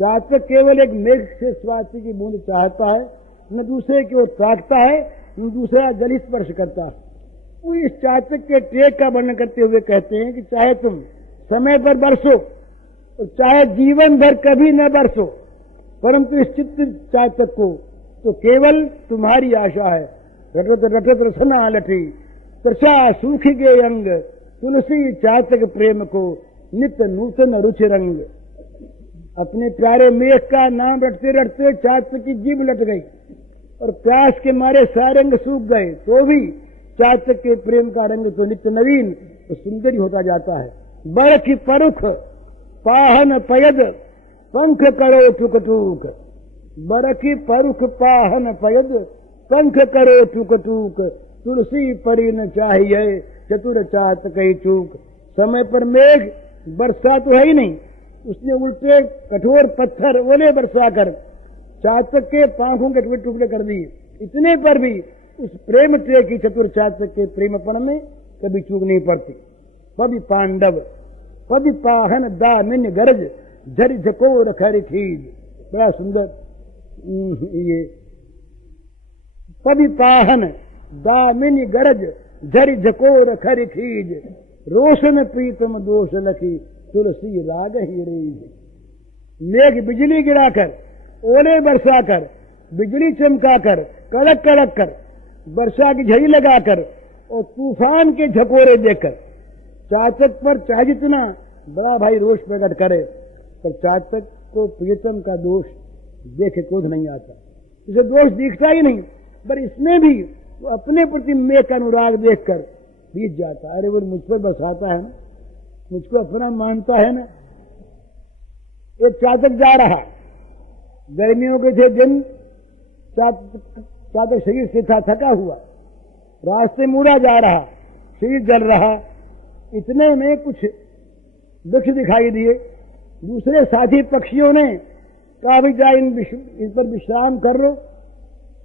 चातक केवल एक मेघ से स्वाति की बूंद चाहता है, न दूसरे की ओर ताकता है, न दूसरा जल स्पर्श करता है। वो इस चातक के टेक का वर्णन करते हुए कहते हैं कि चाहे तुम समय पर बरसो और चाहे जीवन भर कभी न बरसो, परंतु इस चित्त चातक को तो केवल तुम्हारी आशा है। रटत रटत रसना लठी तृषा सूख गए अंग, तुलसी चातक प्रेम को नित्य नूतन रुचि रंग। अपने प्यारे मेघ का नाम रटते रटते चातक की जीभ लट गई और प्यास के मारे सारे अंग सूख गए, तो भी चातक के प्रेम का रंग तो नित्य नवीन तो सुंदर ही होता जाता है। बर की परुख पाहन पयद पंख करो टुक टूक, बर की परुख पाहन पयद पंख करो टुक टूक, तुलसी परी न चाहिए चतुर चातक ही चूक। समय पर मेघ वर्षा तो है ही नहीं, उसने उल्टे कठोर पत्थर ओले बरसा कर चातक के पांखों के टुकड़े टुकड़े कर दिए। इतने पर भी उस प्रेम ट्रे की चतुर चातक के प्रेमपण में कभी चूक नहीं पड़ती। पबि पांडव पबि पाहन दामिन गरज झरि झकोर खरि खीज। बड़ा सुंदर ये पबि पाहन दामिन गरज झरि झकोर खरि खीज, रोशन प्रीतम दोष लखी तुलसी राग ही रेज। मेघ बिजली गिराकर ओले बरसाकर बिजली चमकाकर कड़क कड़क कर वर्षा की झड़ी लगाकर और तूफान के झकोरे देकर चातक पर चाहे जितना बड़ा भाई रोष प्रकट करे, पर चातक को प्रियतम का दोष देखे क्रोध नहीं आता, इसे दोष दिखता ही नहीं। पर इसमें भी वो अपने प्रति मेघ का अनुराग देखकर बीत जाता। अरे वो मुझ पर बरसाता है ना, मुझको अपना मानता है ना। एक चातक जा रहा, गर्मियों के थे दिन, चातक शरीर से था थका हुआ, रास्ते मुड़ा जा रहा, शरीर जल रहा। इतने में कुछ वृक्ष दिखाई दिए। दूसरे साथी पक्षियों ने कहा भी जा इन पर विश्राम कर लो,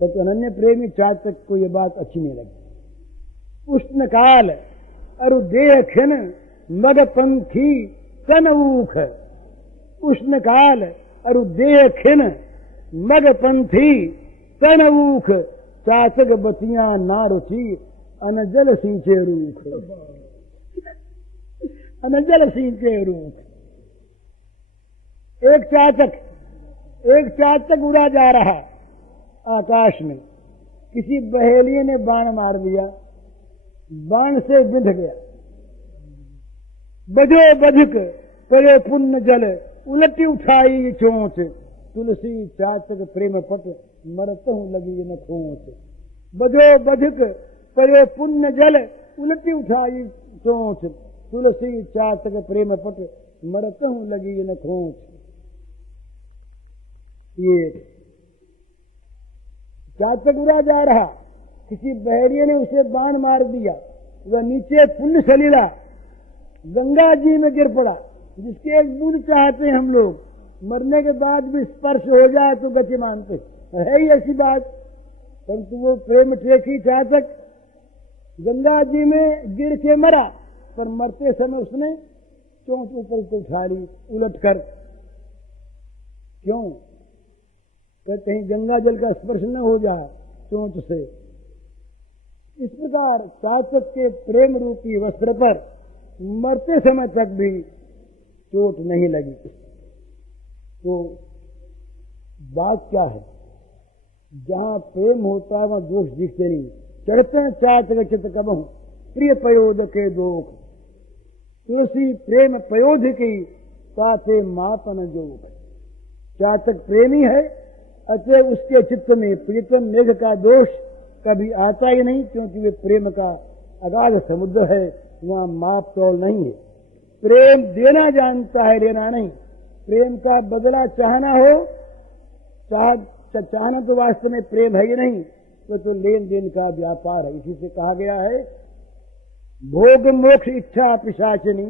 पर तो अनन्य प्रेमी चातक को यह बात अच्छी नहीं लगी। उष्ण काल अरु देह खिन मग पंखी कन ऊख, उष्ण काल अरु देह खिन मग पंथी तन ऊख, चातक बतियां ना रुचि अनजल सींचे रूख, अनजल सींचे रूख। एक चातक उड़ा जा रहा आकाश में, किसी बहेलिये ने बाण मार दिया, बाण से बिंध गया। बजो बधक करे पुण्य जल उलटी उठाई चोंच, तुलसी चातक प्रेम पट मरत हूं लगी न खोच। बजो बधक करे पुण्य जल उलटी उठाई चोंच, तुलसी चातक प्रेम पट मरत हूं लगी न खोच। ये चातक उड़ा जा रहा, किसी बहरिये ने उसे बाण मार दिया, वह नीचे पुण्य सलीला गंगा जी में गिर पड़ा, जिसके एक बूंद चाहते हैं हम लोग, मरने के बाद भी स्पर्श हो जाए तो गति मानते है ही ऐसी बात। परंतु वो प्रेम टेकी चातक गंगा जी में गिर के मरा, पर मरते समय उसने चोंच ऊपर को उठा ली उलट कर। क्यों? कहते हैं गंगा जल का स्पर्श न हो जाए चोंच से। इस प्रकार चातक के प्रेम रूपी वस्त्र पर मरते समय तक भी चोट नहीं लगी। तो बात क्या है? जहां प्रेम होता है वहां दोष दिखते नहीं। चढ़ते चातक चित कबहू प्रिय पयोध के दोख, तुलसी प्रेम पयोध की ताते मापन जोग। चातक प्रेमी है, अतः उसके चित्त में प्रीतम मेघ का दोष कभी आता ही नहीं, क्योंकि वे प्रेम का अगाध समुद्र है, वहां माप तोल नहीं है। प्रेम देना जानता है, लेना नहीं। प्रेम का बदला चाहना हो, चाहना तो वास्तव में प्रेम है ही नहीं, वो तो लेन देन का व्यापार है। इसी से कहा गया है भोग मोक्ष इच्छा पिशाचिनी,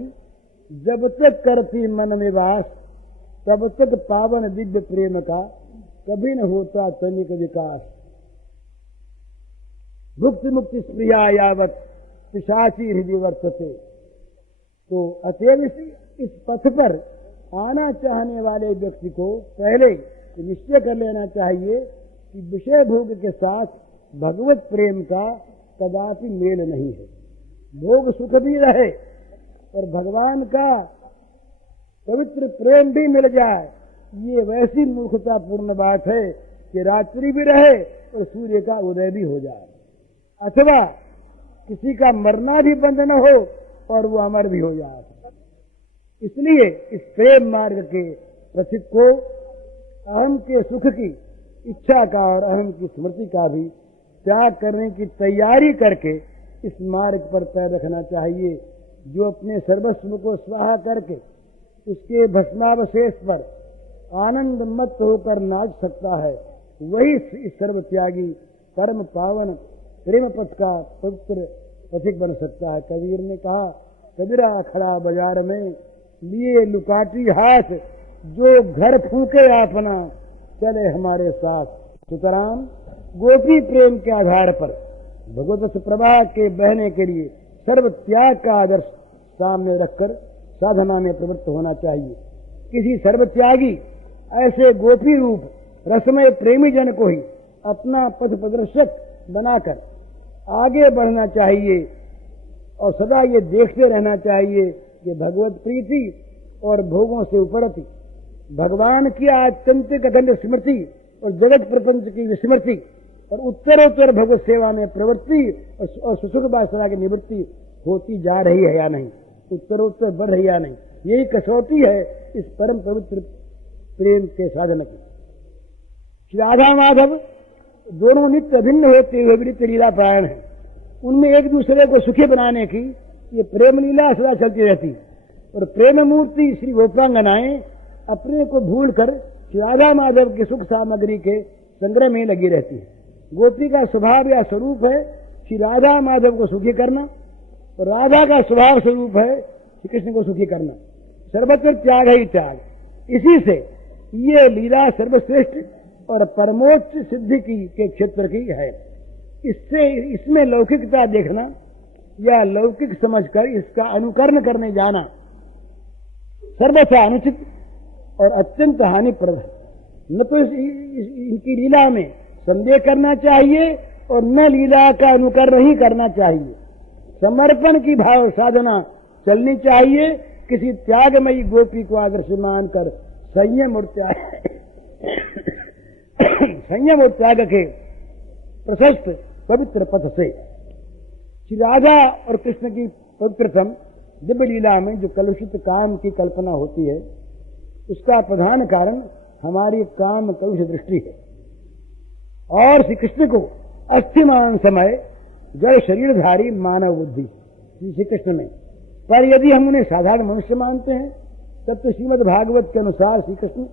जब तक करती मन में वास, तब तक पावन दिव्य प्रेम का कभी न होता तनिक विकास। भुक्ति मुक्ति स्प्रिया यावत पिशाची हृदय वर्तते। तो अतएव इस पथ पर आना चाहने वाले व्यक्ति को पहले निश्चय कर लेना चाहिए कि विषय भोग के साथ भगवत प्रेम का कदापि मेल नहीं है। भोग सुख भी रहे और भगवान का पवित्र प्रेम भी मिल जाए, ये वैसी मूर्खतापूर्ण बात है कि रात्रि भी रहे और सूर्य का उदय भी हो जाए, अथवा किसी का मरना भी बंद न हो और वो अमर भी हो जाए। इसलिए इस प्रेम मार्ग के प्रतीक को अहम के सुख की इच्छा का और अहम की स्मृति का भी त्याग करने की तैयारी करके इस मार्ग पर पैर रखना चाहिए। जो अपने सर्वस्व को स्वाहा करके उसके भस्मावशेष पर आनंद मत होकर नाच सकता है, वही इस सर्वत्यागी परम पावन प्रेम पथ का पवित्र पथिक बन सकता है। कबीर ने कहा, कबीरा खड़ा बाजार में लिए लुकाटी हाथ, जो घर फूके अपना चले हमारे साथ। सुतराम गोपी प्रेम के आधार पर भगवत प्रवाह के बहने के लिए सर्व त्याग का आदर्श सामने रखकर साधना में प्रवृत्त होना चाहिए। किसी सर्वत्यागी ऐसे गोपी रूप रसमय प्रेमी जन को ही अपना पथ प्रदर्शक बनाकर आगे बढ़ना चाहिए और सदा ये देखते रहना चाहिए कि भगवत प्रीति और भोगों से उपरति भगवान की आत्यंतिक अखंड स्मृति और जगत प्रपंच की विस्मृति और उत्तरोत्तर भगवत सेवा में प्रवृत्ति और सुसुख वासना की निवृत्ति होती जा रही है या नहीं, उत्तरोत्तर बढ़ रही या नहीं। यही कसौटी है इस परम पवित्र प्रेम के साधन की। श्री राधा माधव दोनों नित्य अभिन्न होते हुए नित्य लीला पारायण है। उनमें एक दूसरे को सुखी बनाने की ये प्रेम लीला सदा चलती रहती है और प्रेम मूर्ति श्री गोपांगनाएं अपने को भूलकर श्री राधा माधव की सुख सामग्री के संग्रह में लगी रहती है। गोपी का स्वभाव या स्वरूप है श्री राधा माधव को सुखी करना और राधा का स्वभाव स्वरूप है श्री कृष्ण को सुखी करना। सर्वत्र त्याग ही त्याग। इसी से ये लीला सर्वश्रेष्ठ और परमोच्च सिद्धि के क्षेत्र की है। इससे इसमें लौकिकता देखना या लौकिक समझकर इसका अनुकरण करने जाना सर्वथा अनुचित और अत्यंत हानिप्रद है। न तो इनकी लीला में संदेह करना चाहिए और न लीला का अनुकरण ही करना चाहिए। समर्पण की भाव साधना चलनी चाहिए। किसी त्यागमयी गोपी को आदर्श मानकर संयम और त्याग के प्रशस्त पवित्र पथ से श्री राधा और कृष्ण की पवित्रतम दिव्य लीला में जो कलुषित काम की कल्पना होती है, उसका प्रधान कारण हमारी काम कलुष दृष्टि है। और श्री कृष्ण को अस्थिमान समय जड़ शरीरधारी मानव बुद्धि श्री कृष्ण में, पर यदि हम उन्हें साधारण मनुष्य मानते हैं तब तो श्रीमद् भागवत के अनुसार श्री कृष्ण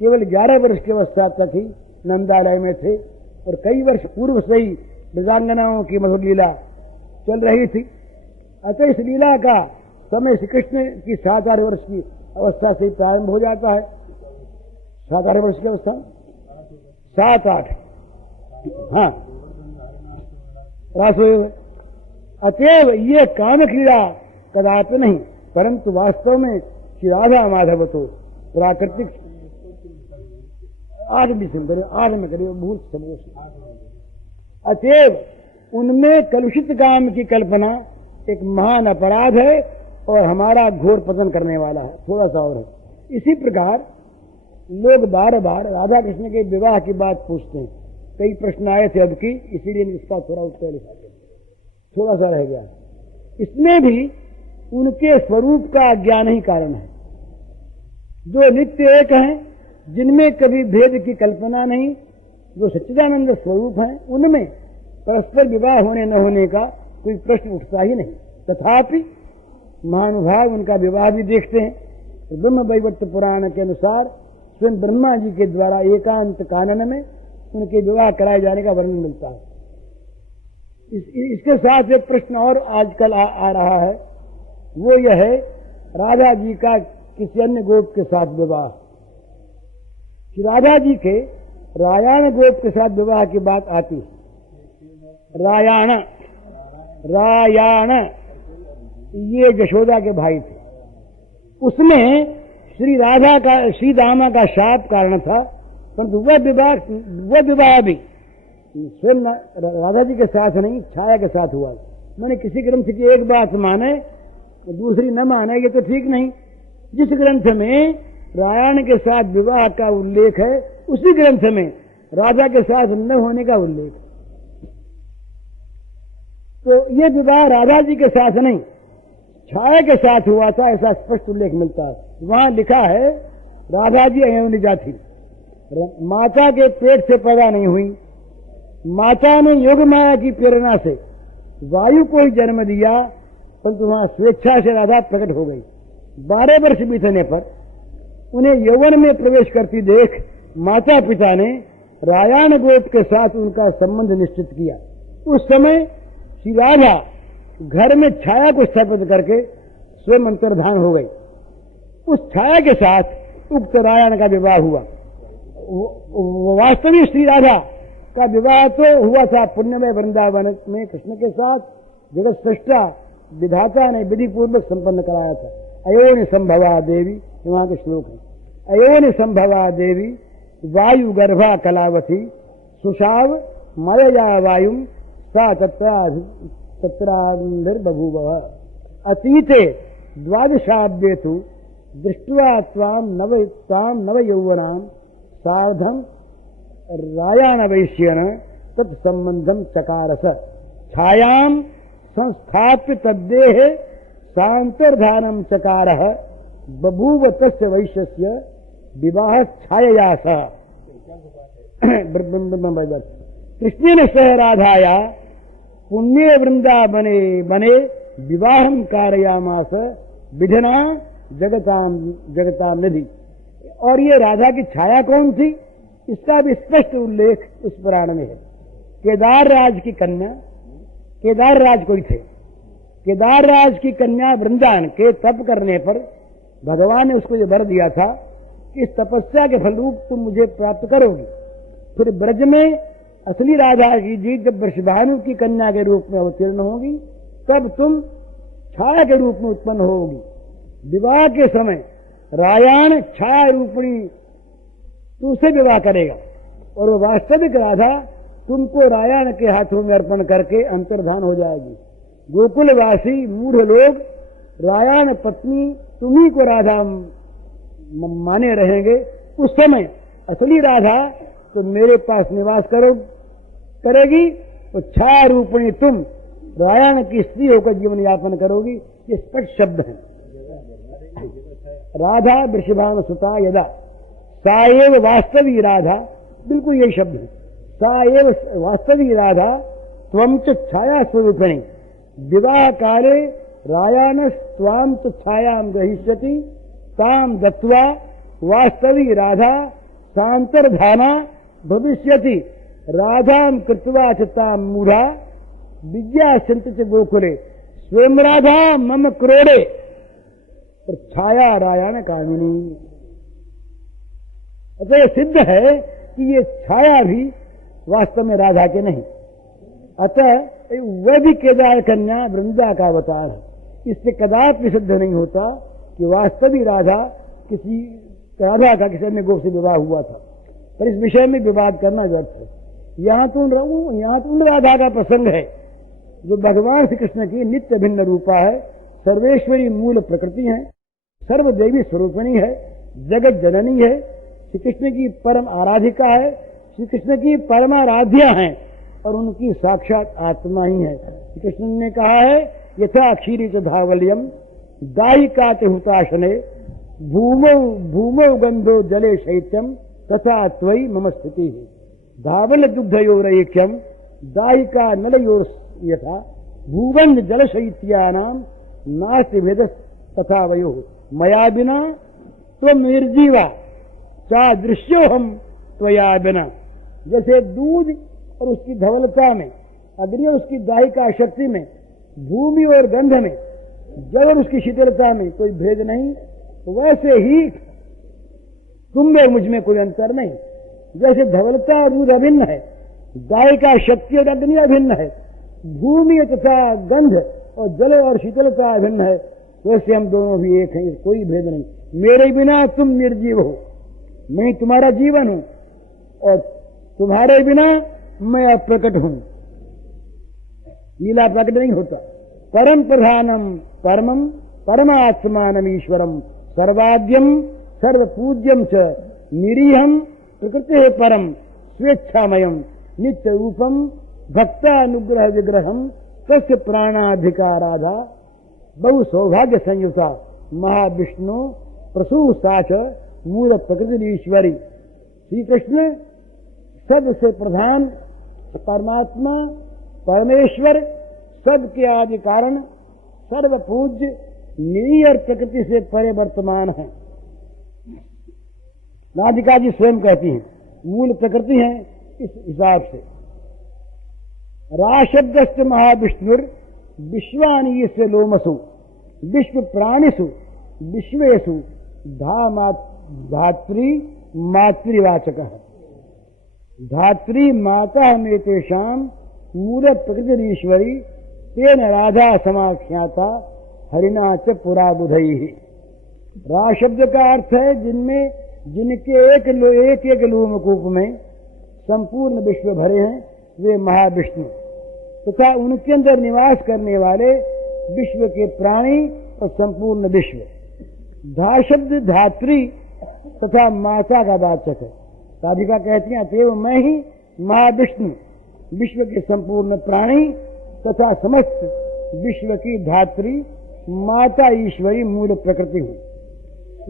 केवल 11 वर्ष की अवस्था तक ही नंदालय में थे और कई वर्ष पूर्व से ही मृगांगनाओं की मधुर लीला चल रही थी। अतः इस लीला का समय श्री कृष्ण की 7-8 वर्ष की अवस्था से प्रारंभ हो जाता है। 7-8 वर्ष की अवस्था, 7-8, हाँ, अतएव ये काम क्रीड़ा कदापि नहीं, परंतु वास्तव में श्री राधा माधव तो प्राकृतिक 8 में करिए भूल सब। अतएव उनमें कलुषित काम की कल्पना एक महान अपराध है और हमारा घोर पतन करने वाला है। थोड़ा सा और है। इसी प्रकार लोग बार बार राधा कृष्ण के विवाह की बात पूछते हैं। कई प्रश्न आए थे अब की, इसीलिए इसका थोड़ा उत्तर लिखा, थोड़ा सा रह गया। इसमें भी उनके स्वरूप का अज्ञान ही कारण है। जो नित्य एक हैं, जिनमें कभी भेद की कल्पना नहीं, जो सच्चिदानंद स्वरूप हैं, उनमें परस्पर विवाह होने न होने का कोई प्रश्न उठता ही नहीं। तथापि महानुभाव उनका विवाह भी देखते हैं। ब्रह्म वैवर्त पुराण के अनुसार स्वयं ब्रह्मा जी के द्वारा एकांत कानन में उनके विवाह कराए जाने का वर्णन मिलता है। इसके साथ एक प्रश्न और आजकल आ रहा है, वो यह है राधा जी का किसी अन्य गोप के साथ विवाह। राधा जी के रायाण गोप के साथ विवाह की बात आती है। रायाण ये यशोदा के भाई थे। उसमें श्री राधा का, श्री दामा का शाप कारण था, परंतु वह विवाह भी स्वयं राधा जी के साथ नहीं, छाया के साथ हुआ। मैंने किसी ग्रंथ की एक बात माने दूसरी न माने, ये तो ठीक नहीं। जिस ग्रंथ में रायण के साथ विवाह का उल्लेख है, उसी ग्रंथ में राधा के साथ न होने का उल्लेख। तो ये विवाह राधा जी के साथ नहीं, छाया के साथ हुआ था, ऐसा स्पष्ट उल्लेख मिलता है। वहां लिखा है राधा जी अयोनिजा थी, माता के पेट से पैदा नहीं हुई। माता ने योग माया की प्रेरणा से वायु को ही जन्म दिया, परंतु वहां स्वेच्छा से राधा प्रकट हो गई। 12 वर्ष बीतने पर उन्हें यौवन में प्रवेश करती देख माता पिता ने रायण गोप के साथ उनका संबंध निश्चित किया। उस समय श्री राधा घर में छाया को स्थापित करके स्वयं अंतर्धान हो गई। उस छाया के साथ उक्त रायण का विवाह हुआ। वास्तविक श्री राधा का विवाह तो हुआ था पुण्यमय वृंदावन में कृष्ण के साथ। जगत सृष्टा विधाता ने विधि पूर्वक संपन्न कराया था। अयोनि संभवा देवी, वहां के श्लोक है। अयोनि संभवा देवी वायु गर्भा कलावती सुषाव मयया वायुम सा तत्राभिर्बभूव। अतीते द्वादशाब्देषु दृष्ट्वा त्वां नव यौवनां सार्धं रायाण वैश्येन तत्संबंधं चकारस। छायां संस्थाप्य तद्देहे सान्तर्धानं चकारः बभूव तस्य वैश्यस्य विवाह छायया सह। कृष्णेन सह राधाया पुण्य वृंदावने बने विवाहं कारयामास विधना जगताम निधि। और ये राधा की छाया कौन थी, इसका भी स्पष्ट उल्लेख उस पुराण में है। केदार राज की कन्या, केदार राज कोई थे, केदार राज की कन्या वृंदावन के तप करने पर भगवान ने उसको ये वर दिया था कि इस तपस्या के फलरूप तुम मुझे प्राप्त करोगी। फिर ब्रज में असली राधा जी जब वृषभानु की कन्या के रूप में अवतीर्ण होगी, तब तुम छाया के रूप में उत्पन्न होगी। विवाह के समय रायण छाया रूपणी तुमसे विवाह करेगा, और वो वास्तविक राधा तुमको रायण के हाथों में अर्पण करके अंतर्धान हो जाएगी। गोकुलवासी मूढ़ लोग रायण पत्नी तुम्ही को राधा माने रहेंगे। उस समय असली राधा तो मेरे पास निवास करेगी, और छाया रूपणी तुम रायण की स्त्री होकर जीवन यापन करोगी। ये स्पष्ट शब्द है। राधा वृषभानु सुता यदा सा एव वास्तवी राधा, बिल्कुल यही शब्द है। सा एव वास्तवी राधा त्वं च छाया स्वरूपिणी विवाह काले रायान स्वाम च छायां ग्रहीष्यति ताम दत्वा वास्तवी राधा सांतर्धाना भविष्यति राधां कृत्वा च ताम मूढ़ा विद्यासन्ति च गोकुले स्वयं राधा मम क्रोड़े और छाया रायण कामिनी। अतः यह सिद्ध है कि ये छाया भी वास्तव में राधा के नहीं। अतः वह भी केदार कन्या वृंदा का अवतार है। इससे कदापि सिद्ध नहीं होता कि वास्तविक राधा का किसी अन्य गोप से विवाह हुआ था। पर इस विषय में विवाद करना व्यर्थ है। यहाँ तो उन राधा का प्रसंग है जो भगवान श्री कृष्ण की नित्य भिन्न रूपा है, सर्वेश्वरी मूल प्रकृति है, सर्वदेवी स्वरूपिणी है, जगत जननी है, श्री कृष्ण की परम आराधिका है, श्री कृष्ण की परमाराध्या है, और उनकी साक्षात आत्मा ही है। श्री कृष्ण ने कहा है यथा क्षीरी च धावल्यम दायिका च हुताशने भूमौ गंधो जले शैत्यम तथा त्वयि मम स्थिति। धावल दुग्धयोरैक्यम दायिका नलयोर यथा भूगंध जल शैत्यानां नास्ति भेद तथा वयो मया बिना त्वं निर्जीवा चा दृश्योहम त्वया बिना। जैसे दूध और उसकी धवलता में, अग्नि और उसकी दायिका शक्ति में, भूमि और गंध में, जल और उसकी शीतलता में कोई भेद नहीं, वैसे ही तुम में मुझ में कोई अंतर नहीं। जैसे धवलता और दूध अभिन्न है, दायिका शक्ति और अग्नि अभिन्न है, भूमि तथा गंध और जल और शीतलता अभिन्न है, वैसे हम दोनों भी एक हैं, कोई भेद नहीं। मेरे बिना तुम निर्जीव हो, मैं तुम्हारा जीवन हूं, और तुम्हारे बिना मैं अप्रकट हूं। लीला प्रकट नहीं होता। परम प्रधानम परमम परमात्मानम ईश्वरम सर्वाद्यम सर्वपूज्यम च निरीहम प्रकृति परम स्वेच्छामयम नित्य रूपम भक्तानुग्रह विग्रहम तस्य प्राणाधिकाराधा बहु सौभाग्य संयुता महाविष्णु प्रसूसाच मूल प्रकृति ईश्वरी। श्री कृष्ण सबसे प्रधान परमात्मा परमेश्वर, सबके आदि कारण, सर्वपूज्य, निरीह प्रकृति से परे वर्तमान है। राधिका जी स्वयं कहती हैं मूल प्रकृति है। इस हिसाब से राशब्दस्य महाविष्णुर विश्वानी से लोमसु विश्व प्राणिषु विश्वेषु धात्री मातृवाचक है। धात्री माता में तेषाम मूल प्रकृति ईश्वरी तेन राधा समाख्याता हरिना च पुरा बुधई। रा शब्द का अर्थ है जिनमें जिनके एक एक लोमकूप में संपूर्ण विश्व भरे हैं, वे महाविष्णु तथा उनके अंदर निवास करने वाले विश्व के प्राणी और संपूर्ण विश्व। धा शब्द धात्री तथा माता का वाचक है। राधिका कहती हैं अतएव मैं ही महाविष्णु विश्व के संपूर्ण प्राणी तथा समस्त विश्व की धात्री माता ईश्वरी मूल प्रकृति हूँ।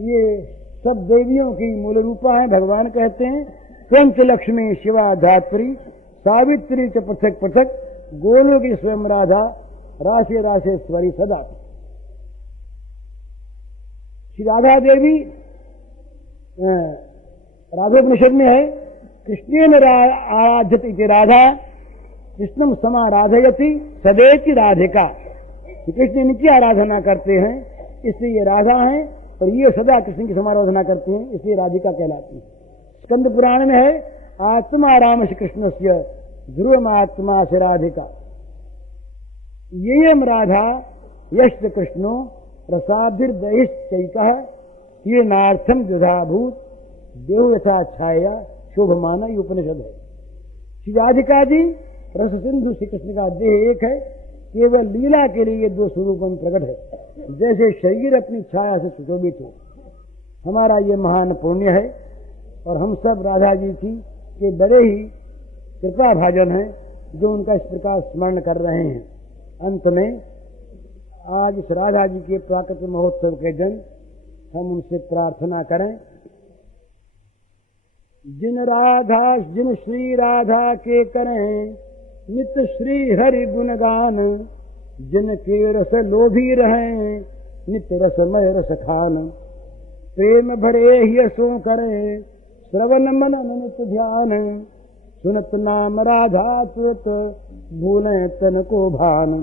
ये सब देवियों की मूल रूपा है। भगवान कहते हैं पंच लक्ष्मी शिवा धात्री सावित्री च पृथक पृथक गोलों की स्वयं राधा राशे राशेश्वरी सदा। श्री राधा देवी राधोपनिषद में है कृष्णेन आराध्यत इति राधा कृष्णम समाराधयति सदैति राधिका। कृष्ण इनकी आराधना करते हैं इसलिए ये राधा हैं, और ये सदा कृष्ण की समाराधना करते हैं इसलिए राधिका कहलाती है। स्कंद पुराण में है आत्मा राम श्री कृष्ण से ध्रुवम आत्मा से राधिका। येयम राधा यश्च कृष्णो रसाभिर्दयश्चैक ये नार्थम द्विधाभूत देव यथा छाया शोभमाना ये उपनिषद है। श्री राधिका जी रस सिंधु श्री कृष्ण का देह एक है, केवल लीला के लिए ये दो स्वरूप में प्रकट है। जैसे शरीर अपनी छाया से सुशोभित हो, हमारा ये महान पुण्य है और हम सब राधा जी की के बड़े ही कृपा भाजन हैं जो उनका इस प्रकार स्मरण कर रहे हैं। अंत में आज इस राधा जी के प्राकट्य महोत्सव के दिन हम उनसे प्रार्थना करें जिन श्री राधा के करें नित्य श्री हरि गुणगान, जिनके रस लोभी रहें नित्य रसमय रस खान, प्रेम भरे ही सो करें श्रवण मनन नित्य ध्यान, सुनत नाम राधा तुत भूलें तन को भान,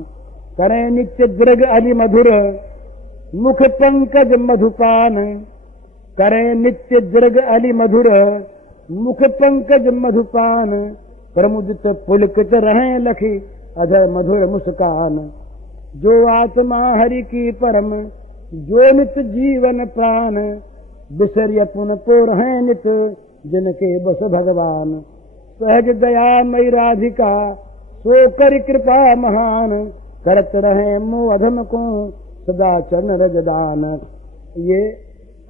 करें नित्य दृग अली मधुर मुख पंकज मधुपान, करें नित्य दृग अली मधुर मुख पंकज मधुपान, प्रमुदित पुलकित रहें लखी अधर मधुर मुस्कान, जो आत्मा हरि की परम जो नित जीवन प्राण, बिसरिय पुन तो रहें नित जिनके बस भगवान, सहज दया मई राधिका सो कर कृपा महान, करत रहे मोह अधम को सदा चरण रजदान। ये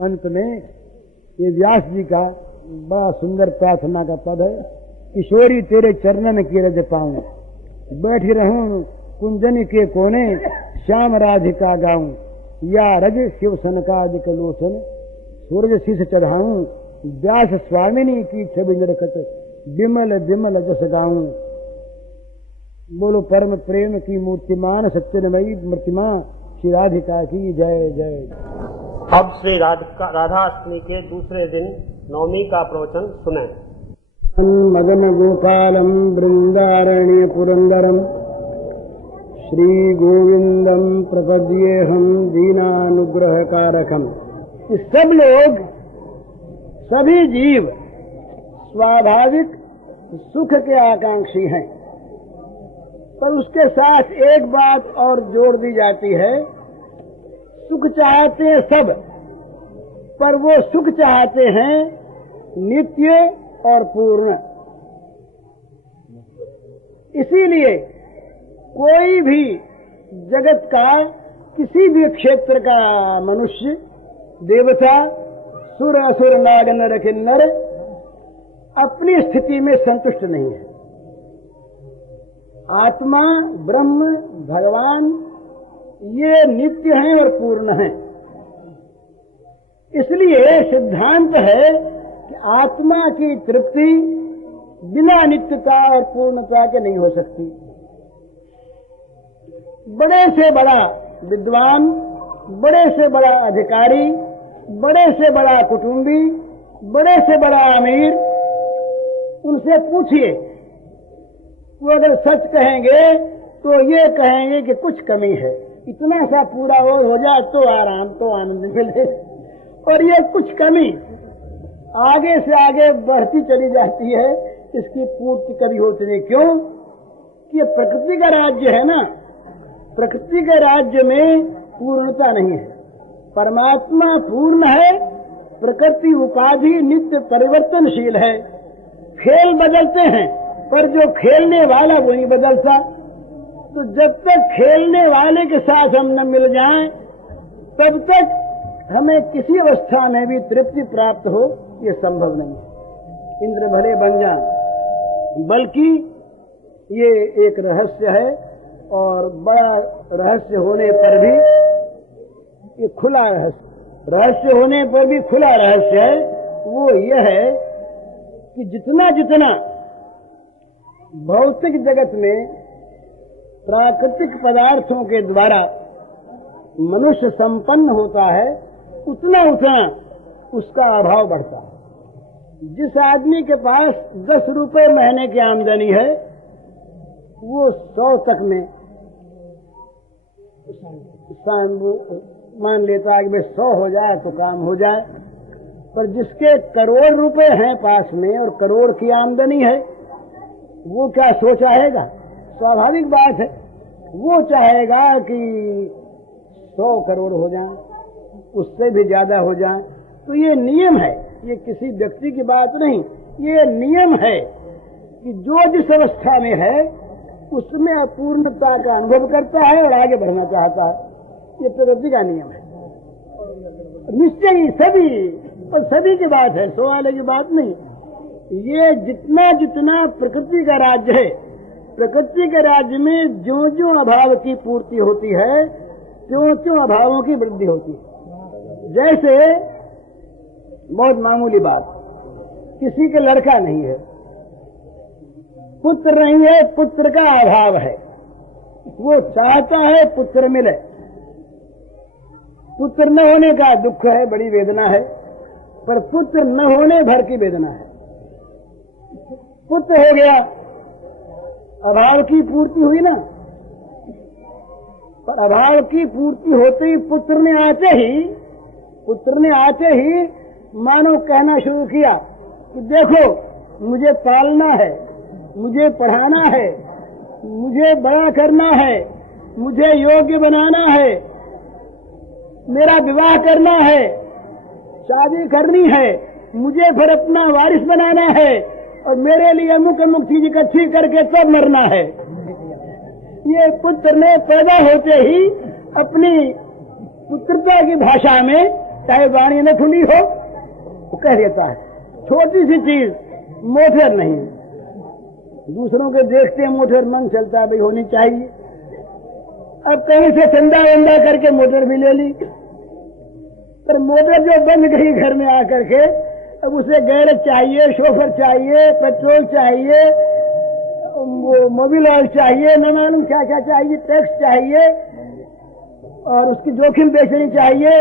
अंत में ये व्यास जी का बड़ा सुंदर प्रार्थना का पद है। किशोरी तेरे चरणन की रज पाऊं, बैठी रहूं कुंजन के कोने श्याम राधिका गाऊं, या रज शिव सनकादिक लोचन सूरज शीश चढ़ाऊं, व्यास स्वामिनी की छवि निरखत विमल विमल जस गाऊं। बोलो परम प्रेम की मूर्तिमान सत्यनमयी मूर्तिमा श्री राधिका की जय जय। अब श्री राधा अष्टमी के दूसरे दिन नवमी का प्रवचन सुने। मदन गोपालम वृंदारण्य पुरंदरम श्री गोविंदम प्रपद्येहम दीनानुग्रह कारकम। सब लोग सभी जीव स्वाभाविक सुख के आकांक्षी हैं, पर उसके साथ एक बात और जोड़ दी जाती है, सुख चाहते हैं सब, पर वो सुख चाहते हैं नित्य और पूर्ण। इसीलिए कोई भी जगत का किसी भी क्षेत्र का मनुष्य, देवता, सुर, असुर, नाग, नर, किन्नर अपनी स्थिति में संतुष्ट नहीं है। आत्मा, ब्रह्म, भगवान ये नित्य हैं और पूर्ण हैं। इसलिए सिद्धांत है कि आत्मा की तृप्ति बिना नित्यता और पूर्णता के नहीं हो सकती। बड़े से बड़ा विद्वान, बड़े से बड़ा अधिकारी, बड़े से बड़ा कुटुंबी, बड़े से बड़ा अमीर, उनसे पूछिए, वो अगर सच कहेंगे तो ये कहेंगे कि कुछ कमी है, इतना सा पूरा और हो जाए तो आराम, तो आनंद मिले। और ये कुछ कमी आगे से आगे बढ़ती चली जाती है, इसकी पूर्ति कभी होती नहीं। क्यों? कि प्रकृति का राज्य है ना, प्रकृति के राज्य में पूर्णता नहीं है। परमात्मा पूर्ण है, प्रकृति उपाधि नित्य परिवर्तनशील है। खेल बदलते हैं, पर जो खेलने वाला वो नहीं बदलता। तो जब तक खेलने वाले के साथ हम न मिल जाएं, तब तक हमें किसी अवस्था में भी तृप्ति प्राप्त हो ये संभव नहीं है। इंद्र भले बन जाएं, बल्कि ये एक रहस्य है, और बड़ा रहस्य होने पर भी ये खुला रहस्य होने पर भी खुला रहस्य है। वो ये है कि जितना जितना भौतिक जगत में प्राकृतिक पदार्थों के द्वारा मनुष्य संपन्न होता है, उतना उतना उसका अभाव बढ़ता है। जिस आदमी के पास 10 रुपए महीने की आमदनी है, वो 100 तक में मान लेता है कि भाई 100 हो जाए तो काम हो जाए। पर जिसके करोड़ रुपए हैं पास में और करोड़ की आमदनी है, वो क्या सोचाएगा? स्वाभाविक बात है, वो चाहेगा कि 100 करोड़ हो जाए, उससे भी ज्यादा हो जाए। तो ये नियम है, ये किसी व्यक्ति की बात नहीं, ये नियम है कि जो जिस अवस्था में है उसमें अपूर्णता का अनुभव करता है और आगे बढ़ना चाहता है। ये प्रकृति का नियम है, निश्चय ही सभी, और सभी की बात है, 100 वाले की बात नहीं। ये जितना जितना प्रकृति का राज्य है, प्रकृति के राज्य में जो जो अभाव की पूर्ति होती है, त्यों त्यों अभावों की वृद्धि होती है। जैसे बहुत मामूली बात, किसी के लड़का नहीं है, पुत्र नहीं है, पुत्र का अभाव है, वो चाहता है पुत्र मिले। पुत्र न होने का दुख है, बड़ी वेदना है, पर पुत्र न होने भर की वेदना है। पुत्र हो गया, अभाव की पूर्ति हुई ना। पर अभाव की पूर्ति होते ही पुत्र ने आते ही मानो कहना शुरू किया कि देखो मुझे पालना है, मुझे पढ़ाना है, मुझे बड़ा करना है, मुझे योग्य बनाना है, मेरा विवाह करना है, शादी करनी है, मुझे फिर अपना वारिस बनाना है, और मेरे लिए अमुक अमुक चीज इकट्ठी करके तब मरना है। ये पुत्र ने पैदा होते ही अपनी पुत्रता की भाषा में, चाहे वाणी न खुली हो, वो कह देता है। छोटी सी चीज, मोटर नहीं, दूसरों के देखते मोटर मन चलता है भाई होनी चाहिए। अब कहीं से चंदा वंदा करके मोटर भी ले ली, पर मोटर जो बंद गई घर में आकर के, अब उसे गैरेज चाहिए, शोफर चाहिए, पेट्रोल चाहिए, वो मोबिल ऑयल चाहिए, न मालूम क्या क्या चाहिए, टैक्स चाहिए, और उसकी जोखिम बेचनी चाहिए।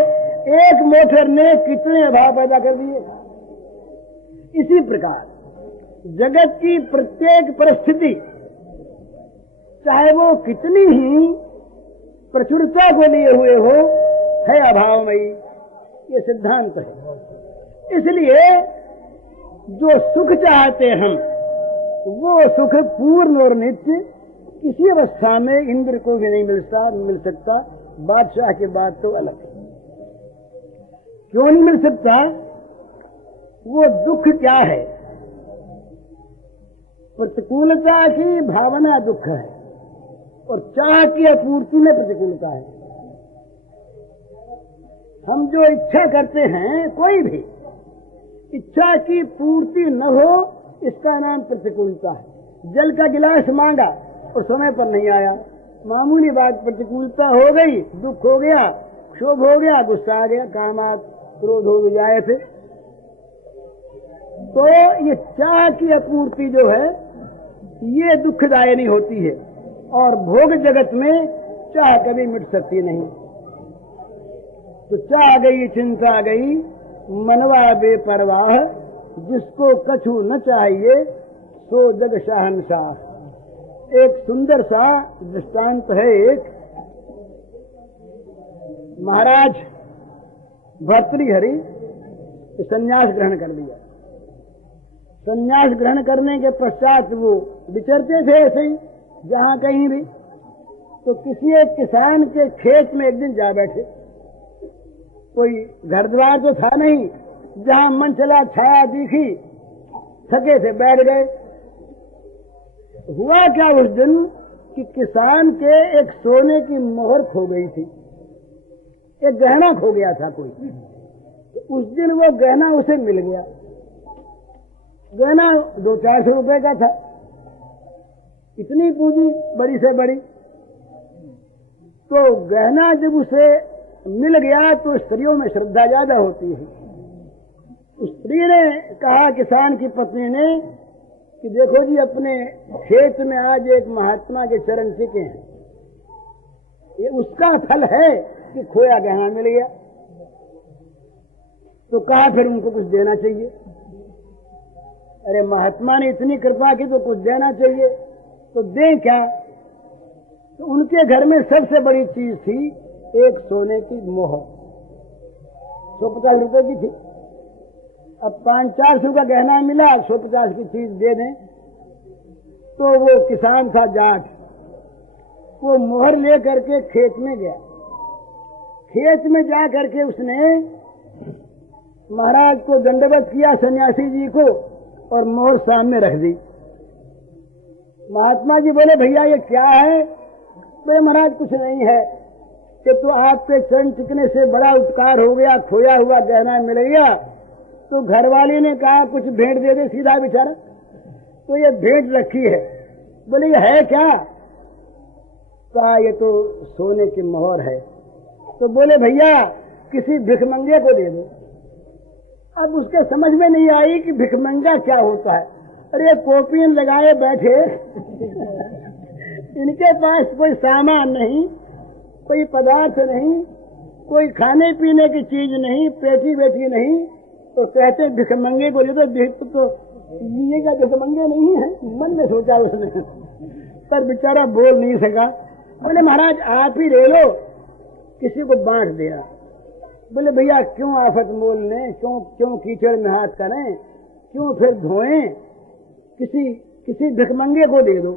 एक मोटर ने कितने अभाव पैदा कर दिए। इसी प्रकार जगत की प्रत्येक परिस्थिति, चाहे वो कितनी ही प्रचुरता को लिए हुए हो, है अभावमयी। ये सिद्धांत है। इसलिए जो सुख चाहते हम, वो सुख पूर्ण और नित्य किसी अवस्था में इंद्र को भी नहीं मिल सकता। बादशाह की बात तो अलग है। क्यों नहीं मिल सकता? वो दुख क्या है? प्रतिकूलता की भावना दुख है और चाह की अपूर्ति में प्रतिकूलता है। हम जो इच्छा करते हैं, कोई भी इच्छा की पूर्ति न हो, इसका नाम प्रतिकूलता है। जल का गिलास मांगा और समय पर नहीं आया, मामूली बात प्रतिकूलता हो गई, दुख हो गया, क्षोभ हो गया, गुस्सा आ गया, कामात क्रोध हो जाए थे। तो ये चाह की अपूर्ति जो है ये दुखदायिनी होती है और भोग जगत में चाह कभी मिट सकती नहीं। तो चाह गई चिंता गई मनवा बेपरवाह, जिसको कछु न चाहिए सो जग शहंशाह। एक सुंदर सा दृष्टांत है। एक महाराज भर्तृहरि संन्यास ग्रहण कर लिया। संन्यास ग्रहण करने के पश्चात वो विचरते थे ऐसे ही जहां कहीं भी। तो किसी एक किसान के खेत में एक दिन जा बैठे। कोई घर द्वार तो था नहीं, जहां मन चला छाया दिखी, थके थे बैठ गए। हुआ क्या उस दिन कि किसान के एक सोने की मोहर खो गई थी, एक गहना खो गया था कोई। उस दिन वो गहना उसे मिल गया। गहना 200-400 रुपए का था। इतनी पूंजी बड़ी से बड़ी। तो गहना जब उसे मिल गया तो स्त्रियों में श्रद्धा ज्यादा होती है। उस स्त्री ने कहा किसान की पत्नी ने कि देखो जी, अपने खेत में आज एक महात्मा के चरण टिके हैं, ये उसका फल है कि खोया गहना मिल गया। तो कहा फिर उनको कुछ देना चाहिए। अरे महात्मा ने इतनी कृपा की तो कुछ देना चाहिए, तो दें क्या? तो उनके घर में सबसे बड़ी चीज थी एक सोने की मोहर, 150 रुपए की थी। अब 500-400 का गहना मिला, 150 की चीज दे दें। तो वो किसान था जाट, वो मोहर ले करके खेत में गया। खेत में जा करके उसने महाराज को दंडवत किया, सन्यासी जी को, और मोहर सामने रख दी। महात्मा जी बोले भैया ये क्या है? बोले महाराज कुछ नहीं है, कि तो आपके चरण टिकने से बड़ा उपकार हो गया, खोया हुआ गहना मिल गया। तो घरवाली ने कहा कुछ भेंट दे दे सीधा बेचारा। तो ये भेंट रखी है। बोले ये है क्या? कहा ये तो सोने की मोहर है। तो बोले भैया किसी भिखमंगे को दे दो। अब उसके समझ में नहीं आई कि भिखमंगा क्या होता है। अरे कॉपियन लगाए बैठे इनके पास कोई सामान नहीं, कोई पदार्थ नहीं, कोई खाने पीने की चीज नहीं, पेटी बेटी नहीं, तो कहते भिखमंगे को दे दो। तो ये का भिखमंगे नहीं है, मन में सोचा उसने, पर बेचारा बोल नहीं सका। बोले महाराज आप ही ले लो, किसी को बांट दिया। बोले भैया क्यों आफत मोल लें, क्यों कीचड़ में हाथ करें, क्यों फिर धोएं, किसी भिखमंगे को दे दो।